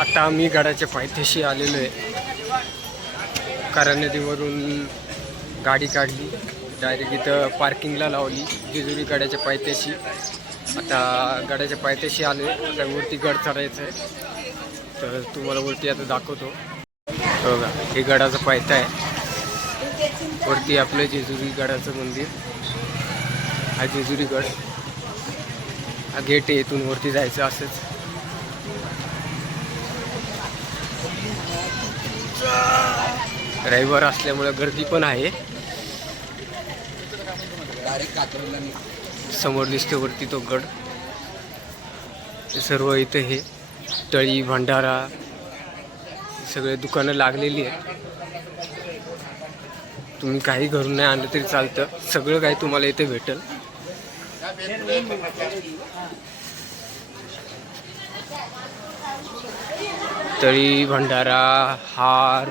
आता आम्ही गडाच्या पायथ्याशी आलेलो आहे. कारण नदीवरून गाडी काढली, डायरेक्ट इथं पार्किंगला लावली जेजुरी गडाच्या पायथ्याशी. आता गडाच्या पायथ्याशी आलो आहे. आता वरती गड चढायचं आहे, तर तुम्हाला वरती आता दाखवतो. बघा, हे गडाचं पायथा आहे. वरती आपलं जेजुरी गडाचं मंदिर. हा जेजुरी गड, हा गेट आहे. इथून वरती जायचं असंच. रविवार असल्यामुळे गर्दी पण आहे. समोर दिसते वरती तो गड. सर्व इथं हे तळी, भंडारा, सगळे दुकानं लागलेली आहेत. तुम्ही काही घरून नाही आणलं तरी चालतं, सगळं काही तुम्हाला इथे भेटेल. तळी, भंडारा, हार,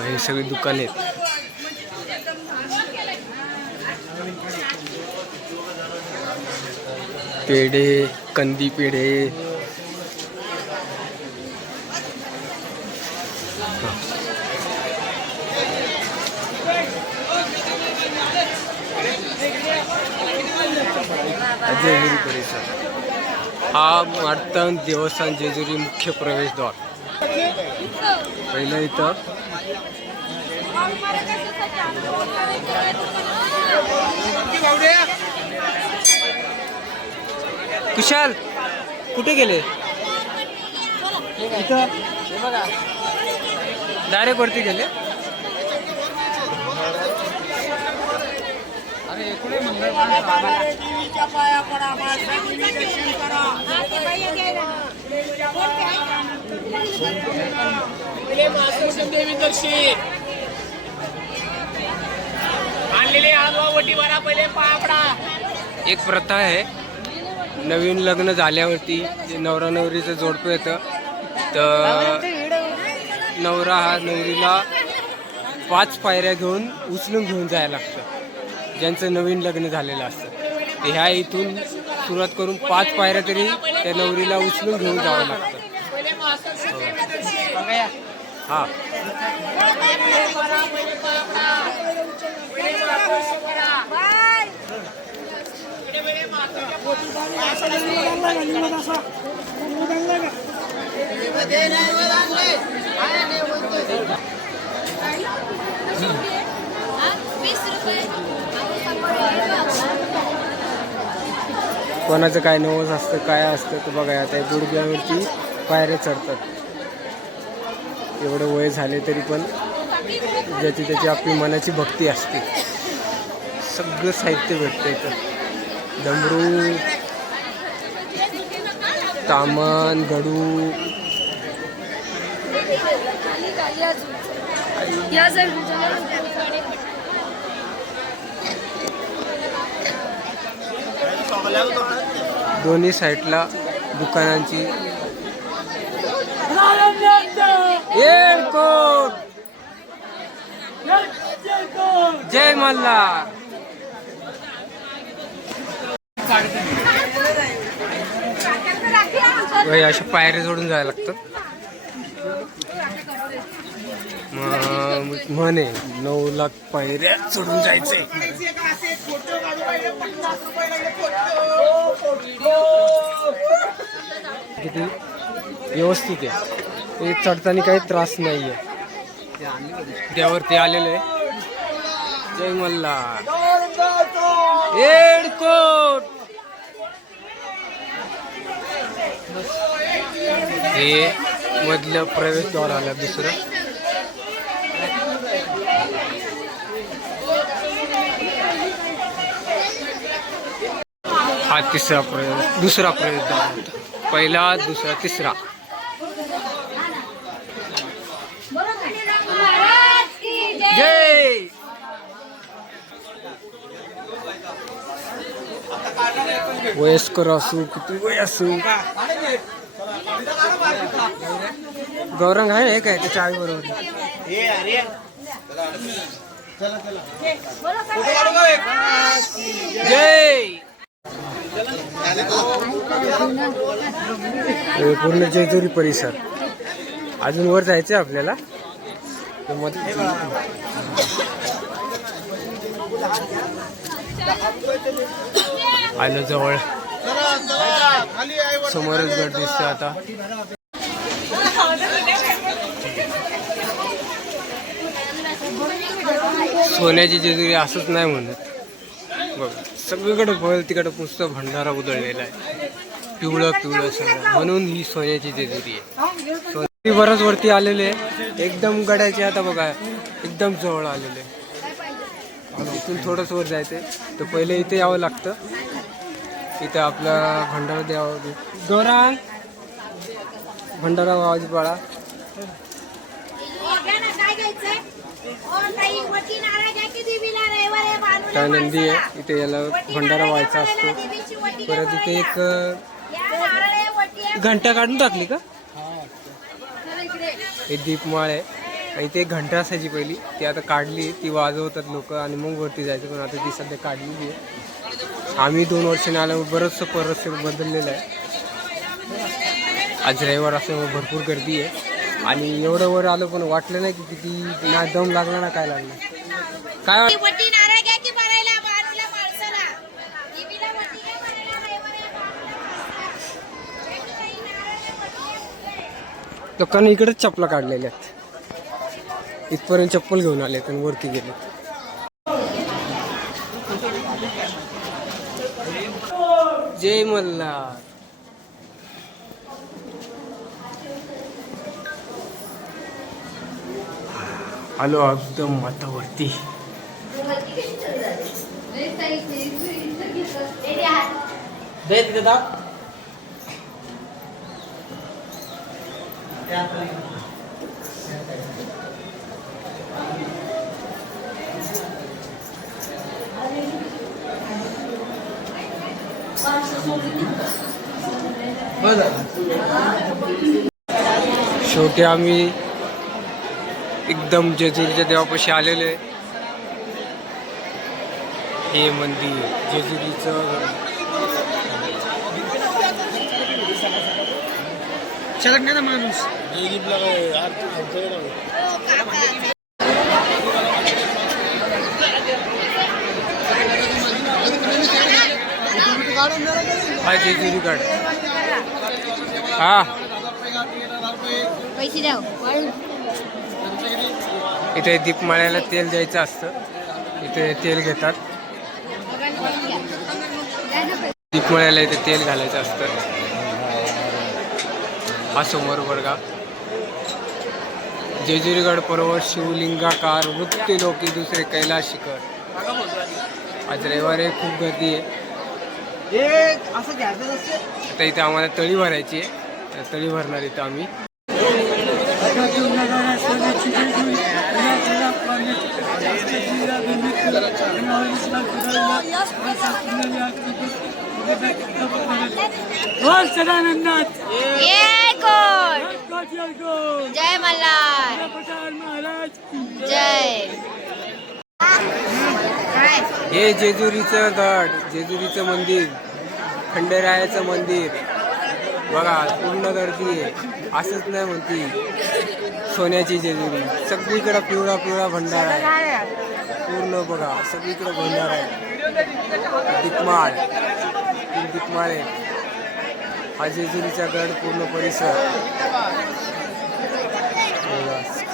हे सगळी दुकाने आहेत. पेढे, कंदी पेढे, जेजुरी परिसर. हा मार्तंड देवस्थान जेजुरी मुख्य प्रवेशद्वार. पहिलं इथं कुशाल कुठे गेले? इथं डायरेक्ट वरती गेले. एक प्रथा आहे, नवीन लग्न झाल्यावरती नवरा नवरीचं जोडपं येतं, तर नवरा हा नवरीला 5 पायऱ्या घेऊन उचलून घेऊन जायला लागतं. ज्यांचं नवीन लग्न झालेलं असतं ते ह्या इथून सुरुवात करून 5 पायऱ्या तरी त्या नवरीला उचलून घेऊन जावं लागतं. हा, कोणाचं काय नवस असतं, काय असतं तर बघा. आता गुडघ्यावरती पायऱ्या चढतात. एवढं वय झाले तरी पण ज्याची त्याची आपली मनाची भक्ती असते. सगळं साहित्य भेटतं इथं. डमरू, तामान, गडू, दोन्ही साईडला दुकानांची. एअरकोट, जय मल्हार. अशा पायऱ्या जोडून जायला लागतं. म्हणे 9 लाख पायऱ्या चढून जायचे. किती व्यवस्थित आहे, ते चढताना काही त्रास नाहीये. त्यावरती आलेलं आहे. जय मल्हार. एअरकोट, हे मधलं प्रवेशद्वार आलं. दुसरं हा तिसरा प्रवेश, दुसरा प्रवेशद्वार होता. पहिला, दुसरा, तिसरा. जय. वयस्कर असू किती वय असू, गौरंग आहे काय त्याच्या आई बरोबर. जय. हे पूर्ण जेजुरी परिसर. अजून वर जायचं आहे आपल्याला. आलो जवळ, समोरच गड दिसतोय आता. सोन्याची जेजुरी असंच नाही म्हणत बघ, सगळीकडे बघ तिकडे पुस्तक भंडारा उधळलेला आहे, पिवळं पिवळं सगळं, म्हणून ही सोन्याची जेजुरी आहे. सोन्याची बरंच वरती आलेले, एकदम गडाचे आता बघा एकदम जवळ आलेले. इथून थोडंच वर जायचंय तर पहिले इथे यावं लागतं. इथं आपला भंडारा द्यावा, गौरांग भंडारा आवाज बाळा. त्या नंदी आहे इथे, याला भंडारा व्हायचा असतो. परत इथे एक घंटा काढून टाकली का, एक दीपमाळ आहे. आणि इथे एक घंटा असायची पहिली, ती आता काढली, ती वाजवतात लोक आणि मग वरती जायचं, पण आता ती सध्या काढलेली आहे. आम्ही 2 वर्षांनी आल्यावर बरंचसं परत बदललेलं आहे. आज रविवार असल्यामुळे भरपूर गर्दी आहे. आणि एवढं वर आलं पण वाटलं नाही की किती ना दम लागला ना काय लागलं. काय लोकांनी इकडेच चप्पला काढलेल्या आहेत, इथपर्यंत चप्पल घेऊन आले आणि वरती गेले. जय मल्हार. आलो एकदम मातावरती. शेवटी आम्ही एकदम जेजुरीच्या देवापाशी आलेले. हे मंदिर जेजुरीचं चलकण्याचा माणूस. हा जेजुरी गड. हा पैसे द्या. इथे दीपमाळ्याला तेल द्यायचं असतं, इथे तेल घेतात. दीपमाळ्याला इथे तेल घालायचं असतं. हा समोर बरगा जेजुरीगड पर्वत शिवलिंगाकार वृत्ती लोकी दुसरे कैलास शिखर. आज रविवारी खूप गर्दी आहे. आता इथे आम्हाला तळी भरायची आहे, तळी भरणार इथं आम्ही. जय मल्हार, जय. हे जेजुरीचं गड, जेजुरीचं मंदिर, खंडेरायाचं मंदिर बघा, पूर्ण गर्दी आहे. असंच नाही म्हणती सोन्याची जेजुरी, सगळीकडे पिवळा पिवळा भंडारा आहे पूर्ण बघा, सगळीकडे भंडारा आहे. दीपमाळ, 3 दीपमाळ आहे. हा जेजुरीचा गड पूर्ण परिसर.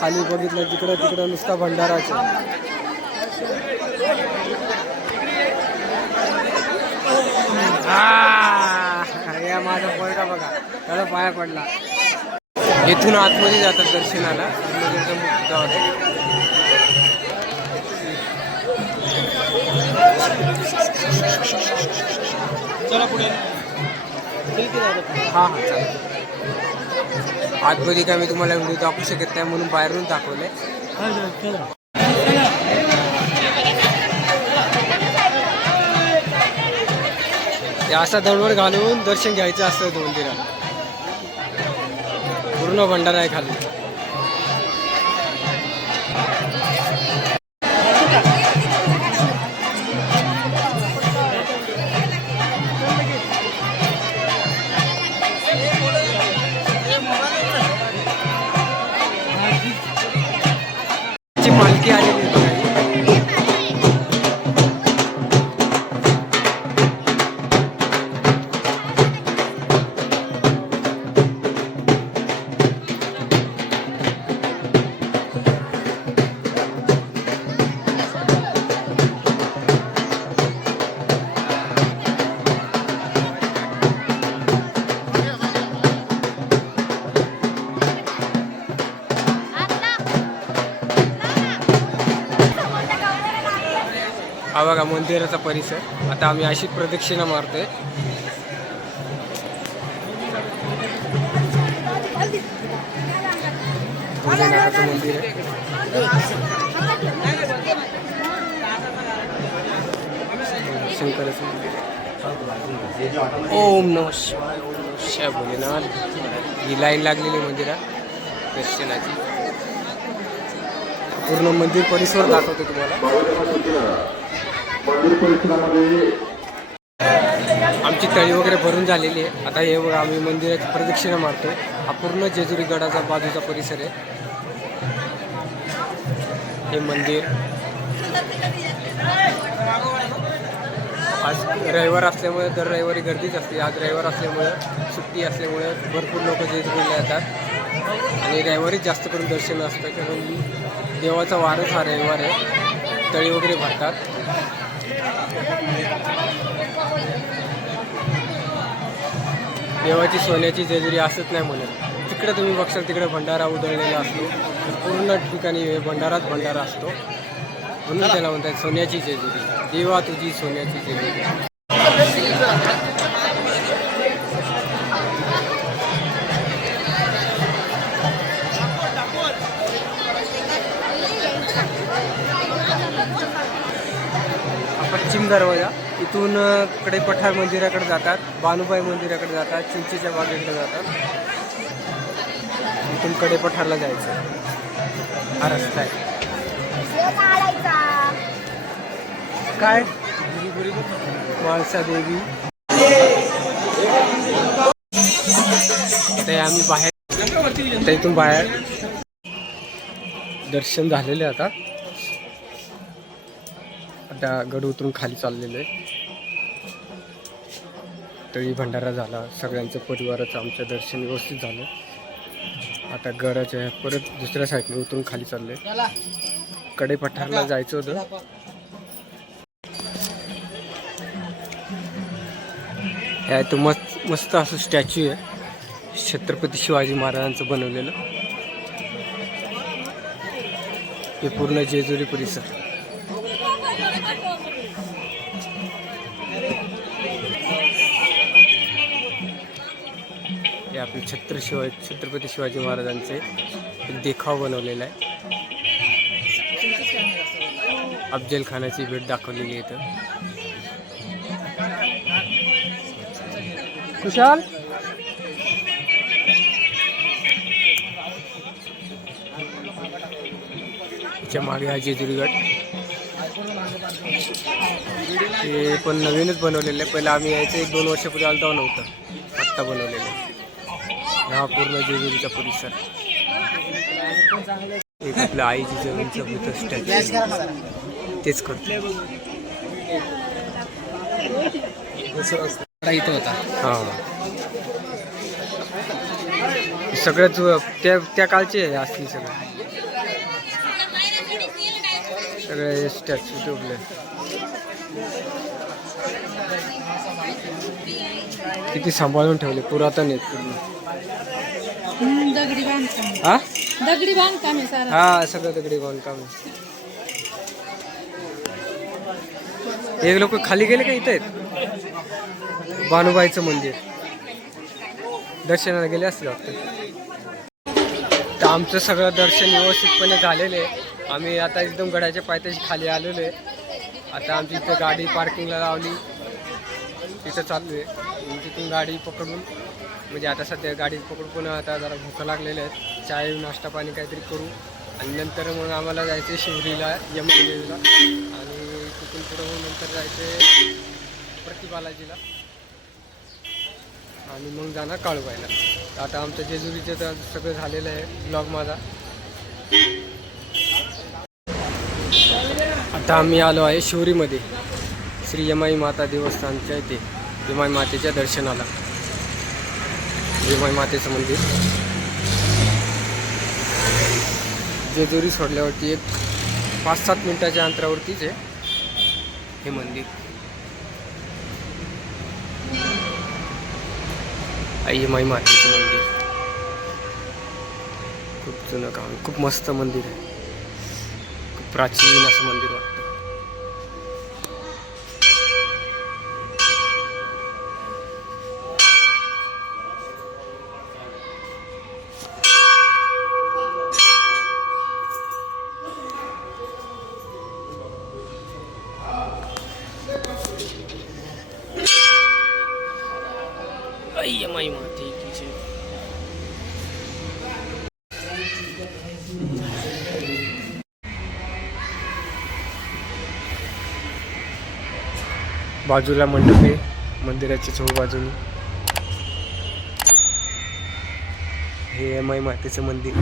खाली बघितलं तिकडं तिकडं नुसता भंडाराच. या माझा पोरगा बघा, त्याला पाया पडला. इथून आतमध्ये जातात दर्शनाला. चला पुढे. हां हां चालेल. आतमध्ये काय मी तुम्हाला व्हिडिओ दाखवू शकत नाही म्हणून बाहेरून दाखवले. असा दडवड घालून दर्शन घ्यायचं असतं मंदिरात. पूर्ण भंडारा आहे खाली. हा बघा मंदिराचा परिसर. आता आम्ही अशी प्रदक्षिणा मारतोय. भोलेनाथाचं मंदिर आहे. शंकराचं मंदिर. ओम नमः शिवाय, ओम नमः शिवाय भोलेनाथ. ही लाईन लागलेली मंदिरात दर्शनाची. पूर्ण मंदिर परिसर दाखवतो तुम्हाला. आमची तळी वगैरे भरून झालेली आहे. आता हे बघा आम्ही मंदिराची प्रदक्षिणा मारतोय. हा पूर्ण जेजुरी गडाचा बाजूचा परिसर आहे. हे मंदिर. आज रविवार असल्यामुळे दर रविवारी गर्दीच असते. आज रविवार असल्यामुळे सुट्टी असल्यामुळे भरपूर लोक जेजुरीला येतात आणि रविवारीच जास्त करून दर्शन असतं. कारण देवाचा वारच हा रविवार आहे. तळी वगैरे भरतात. देवाची सोन्याची जेजुरी असत नाही म्हणत. तिकडे तुम्ही बघशाल तिकडे भंडारा उधळलेला असतो. पूर्ण ठिकाणी भंडारा असतो. म्हणून त्याला म्हणतात सोन्याची जेजुरी. देवा तुझी सोन्याची जेजुरी. पश्चिम दरवाजा. इथून कडेपठार मंदिराकडे जातात, बानुबाई मंदिराकडे जातात, चिंचेच्या बागेकडे जातात. इथून कडेपठारला जायचं हा रस्ता आहे. काय माळसा देवी. ते आम्ही बाहेर, इथून बाहेर दर्शन झालेले. आता गड उतरून खाली चाललेलं आहे. तळी भंडारा झाला. सगळ्यांचं परिवाराचं आमचं दर्शन व्यवस्थित झालं. आता गडाच्या परत दुसऱ्या साईडने उतरून खाली चाललंय. कडेपठारला जायचं होतं. या तो मस्त असं स्टॅच्यू आहे छत्रपती शिवाजी महाराजांचं बनवलेलं. हे पूर्ण जेजुरी परिसर. हे आपले छत्रपती शिवाजी महाराजांचे एक देखाव बनवलेला आहे. अफजल खानाची भेट दाखवलेली आहे इथं. खुशाल च्या मागे हा जेजुरी गड. ते पण नवीनच बनवलेलं आहे. पहिला आम्ही यायचं 1-2 वर्षापूर्वी आलतो नव्हतं. आत्ता बनवलेलं आहे. हा पूर्ण जेजुरीचा परिसर. एक आपल्या आईची जमीनचं स्टॅच्यू तेच करतो. इथं होता. हां सगळ्याच त्या काळचे आहे असली. सगळे स्टॅच्यू ठेवले. किती सांभाळून ठेवले. पुरातन आहेत पूर्ण. दगडी बांधकाम. हा दगडी बांधकाम आहे सारं. हा सगळं दगडी बांधकाम आहे. एक लोक खाली गेले का इथं आहेत. बानुबाईचं मंदिर दर्शनाला गेले असते वाटतं. तर आमचं सगळं दर्शन व्यवस्थितपणे झालेलं आहे. आम्ही आता एकदम गडाच्या पायथ्याशी खाली आलेलो आहे. आता आमची इथं गाडी पार्किंगला लावली. तिथं चाललो आहे. तिथून गाडी पकडून म्हणजे आता सध्या गाडी पकडून आता जरा भूक लागलेल्या आहेत. चाय नाश्ता पाणी काहीतरी करू आणि नंतर मग आम्हाला जायचं आहे शिवरीला यमुनेला आणि तिथून पुढं नंतर जायचं आहे प्रतिबालाजीला आणि मग जाणार काळूबाईला. आता आमचं जेजुरीचं तर सगळं झालेलं आहे ब्लॉग माझा. आता आम्ही आलो आहे शिवरीमध्ये श्री यमाई माता देवस्थानच्या इथे यमाई मातेच्या दर्शनाला. यमाई मातेचं मंदिर जेजुरी सोडल्यावरती एक 5-7 मिनिटाच्या अंतरावरतीच आहे हे मंदिर. यमाई मातेचं मंदिर खूप जुनं काम. खूप मस्त मंदिर आहे. खूप प्राचीन असं मंदिर वाटतं. आई माई माती की जय. बाजूला मंडप आहे मंदिराच्या चहूबाजूनी. हे माई मातेचं मंदिर.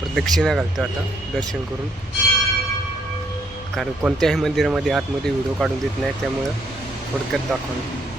प्रदक्षिणा घालतो आता दर्शन करून, कारण कोणत्याही मंदिरामध्ये आतमध्ये व्हिडिओ काढून देत नाही, त्यामुळं थोडक्यात दाखवलं.